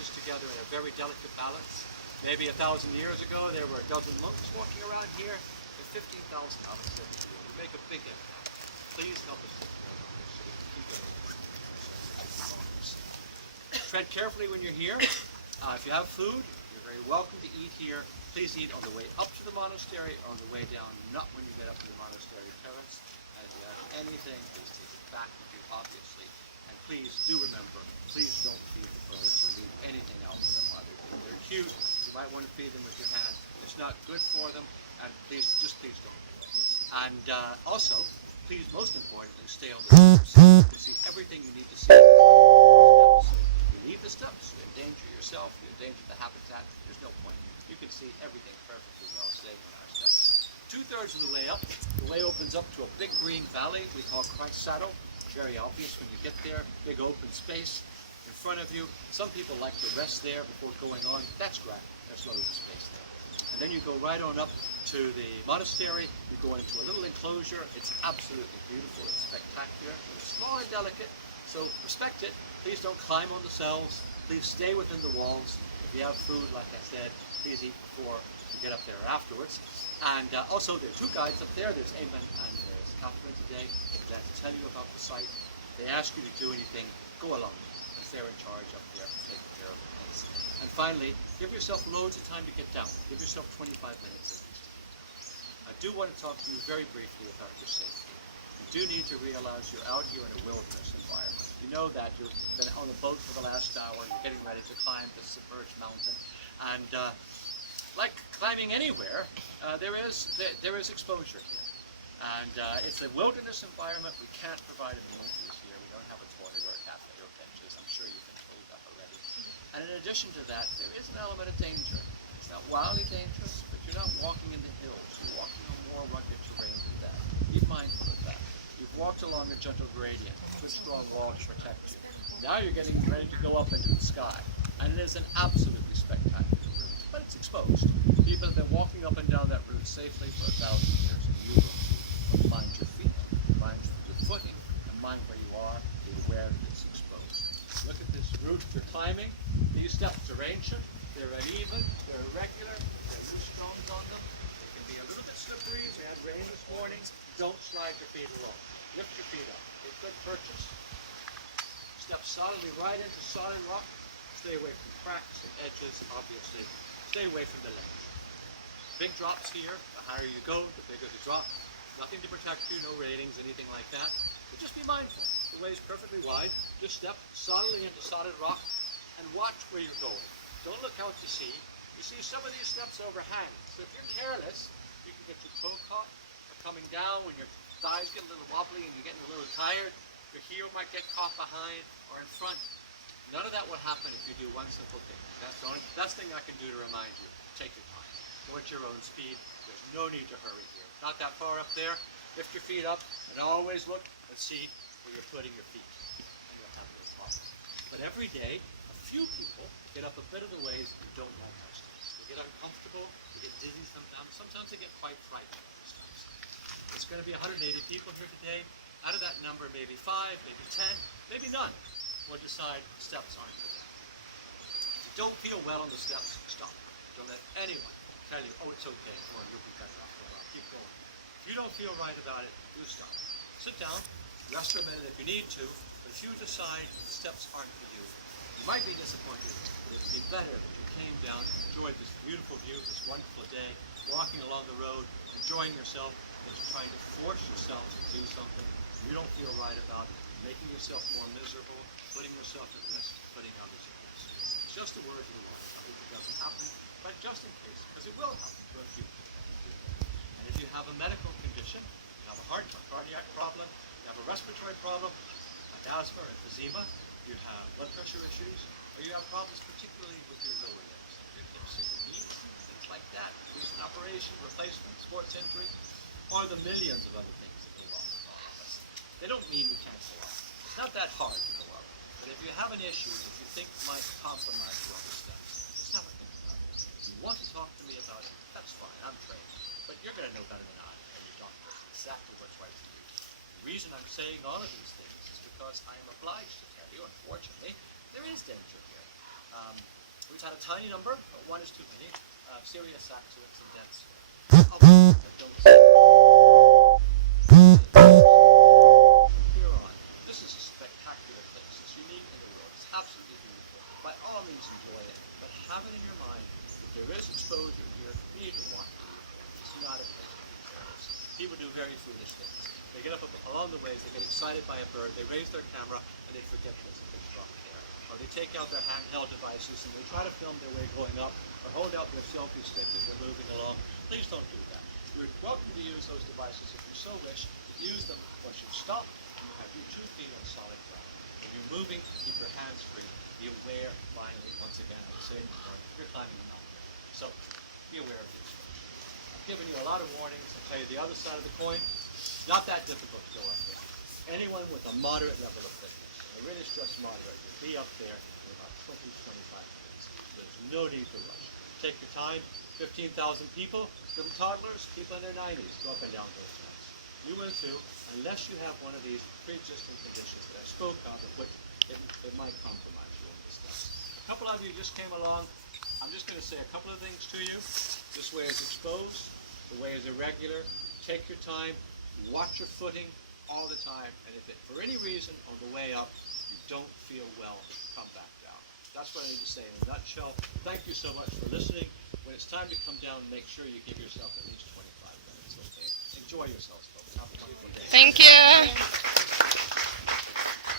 branches together in a very delicate balance. Maybe 1,000 years ago, there were a dozen monks walking around here, and 15,000 novices every year. We make a big impact. Please help us take care of this so we can keep it open. Tread carefully when you're here. If you have food, you're very welcome to eat here. Please eat on the way up to the monastery or on the way down, not when you get up to the monastery terrace. And if you have anything, please take it back with you, obviously. And please do remember, please don't feed the birds or leave anything out for them while they're here. They're cute. You might want to feed them with your hand. It's not good for them. And please don't do it. And also, please, most importantly, stay on the steps. You see everything you need to see. You leave the steps, you endanger yourself, you endanger the habitat. There's no point. You can see everything perfectly well staying on our steps. 2/3 of the way up, the way opens up to a big green valley we call Christ's Saddle. Very obvious when you get there. Big open space in front of you. Some people like to rest there before going on. That's great. There's loads of space there. And then you go right on up to the monastery. You go into a little enclosure. It's absolutely beautiful. It's spectacular. It's small and delicate, so respect it. Please don't climb on the cells. Please stay within the walls. If you have food, like I said, please eat before you get up there afterwards. And also, there are 2 guides up there. There's Eamon and there's Catherine today. They're glad to tell you about the site. If they ask you to do anything, go along, because they're in charge up there and taking care of the place. And finally, give yourself loads of time to get down. Give yourself 25 minutes at least to get down. I do want to talk to you very briefly about your safety. You do need to realize you're out here in a wilderness environment. You know that you've been on the boat for the last hour, you're getting ready to climb the submerged mountain, and like climbing anywhere, there is exposure here. And it's a wilderness environment. We can't provide amenities here. We don't have a toilet or a cafe or benches. I'm sure you've been told that already. And in addition to that, there is an element of danger. It's not wildly dangerous, but you're not walking in the hills. You're walking on more rugged terrain than that. Be mindful of that. You've walked along a gentle gradient, with strong wall to protect you. Now you're getting ready to go up into the sky. And it is an absolutely spectacular route, but it's exposed. People have been walking up and down that route safely for 1,000 years, and you will too. But mind your feet, mind your footing, and mind where you are. Be aware that it's exposed. Look at this route you're climbing. These steps are ancient. They're uneven. They're irregular. There are loose stones on them. They can be a little bit slippery. We had rain this morning. Don't slide your feet along. Lift your feet up. Get good purchase. Step solidly right into solid rock. Stay away from cracks and edges, obviously. Stay away from the ledge. Big drops here. The higher you go, the bigger the drop. Nothing to protect you, no ratings, anything like that. But just be mindful. The way is perfectly wide. Just step solidly into solid rock and watch where you're going. Don't look out to sea. You see, some of these steps overhang. So if you're careless, you can get your toe caught or coming down when your thighs get a little wobbly and you're getting a little tired. Your heel might get caught behind or in front. None of that will happen if you do one simple thing. That's the only best thing I can do to remind you. Take your time. Go at your own speed. There's no need to hurry here. Not that far up there. Lift your feet up and always look and see where you're putting your feet. And you'll have no problem. But every day, a few people get up a bit of the ways and don't like our steps. They get uncomfortable. They get dizzy sometimes. Sometimes they get quite frightened of the steps. It's going to be 180 people here today. Out of that number, maybe 5, maybe 10, maybe none will decide the steps aren't for them. If you don't feel well on the steps, stop. Don't let anyone tell you, oh, it's okay, come on, you'll be better after a while. Keep going. If you don't feel right about it, do stop. Sit down, rest for a minute if you need to, but if you decide the steps aren't for you, you might be disappointed, but it would be better if you came down, enjoyed this beautiful view, this wonderful day, walking along the road, enjoying yourself, than trying to force yourself to do something you don't feel right about, making yourself more miserable, putting yourself at risk, putting others at risk. It's just a word to the wise. I hope it doesn't happen, but just in case, because it will happen to a few people. And if you have a medical condition, you have a cardiac problem, you have a respiratory problem, like asthma or emphysema, you have blood pressure issues, or you have problems particularly with your lower limbs, your hips or your knees, things like that, recent operation, replacement, sports injury, or the millions of other things that go wrong with all of us. They don't mean we can't go up. It's not that hard to go up. But if you have an issue that you think might compromise your other steps, just have a think about it. If you want to talk to me about it, that's fine, I'm trained. But you're going to know better than I and your doctor exactly what's right for you. The reason I'm saying all of these things is because I am obliged to tell you, unfortunately, there is danger here. We've had a tiny number, but one is too many, of serious accidents and deaths. That don't here on. This is a spectacular place. It's unique in the world. It's absolutely beautiful. By all means, enjoy it, but have it in your mind that there is exposure here. You need to walk through it. It's not a place to be careless. People do very foolish things. They get up along the ways, they get excited by a bird, they raise their camera, and they forget there's a fish drop there. Or they take out their handheld devices and they try to film their way going up, or hold out their selfie stick as they're moving along. Please don't do that. You're welcome to use those devices if you so wish. Use them once you've stopped and you have your 2 feet on solid ground. When you're moving, keep your hands free. Be aware, finally, once again, I'm saying you're climbing a mountain. So, be aware of the exposure. I've given you a lot of warnings. I'll tell you the other side of the coin. Not that difficult to go up there. Anyone with a moderate level of fitness, and I really stress moderate, you'll be up there in about 20, 25 minutes. There's no need to rush. Take your time. 15,000 people, little toddlers, people in their 90s, go up and down those steps. You will too, unless you have one of these pre-existing conditions that I spoke of, which it might compromise you on this stuff. A couple of you just came along. I'm just going to say a couple of things to you. This way is exposed. The way is irregular. Take your time. Watch your footing all the time. And if for any reason on the way up you don't feel well, come back down. That's what I need to say in a nutshell. Thank you so much for listening. When it's time to come down, make sure you give yourself at least 25 minutes, okay? Enjoy yourselves, folks. Have a wonderful day. Thank you.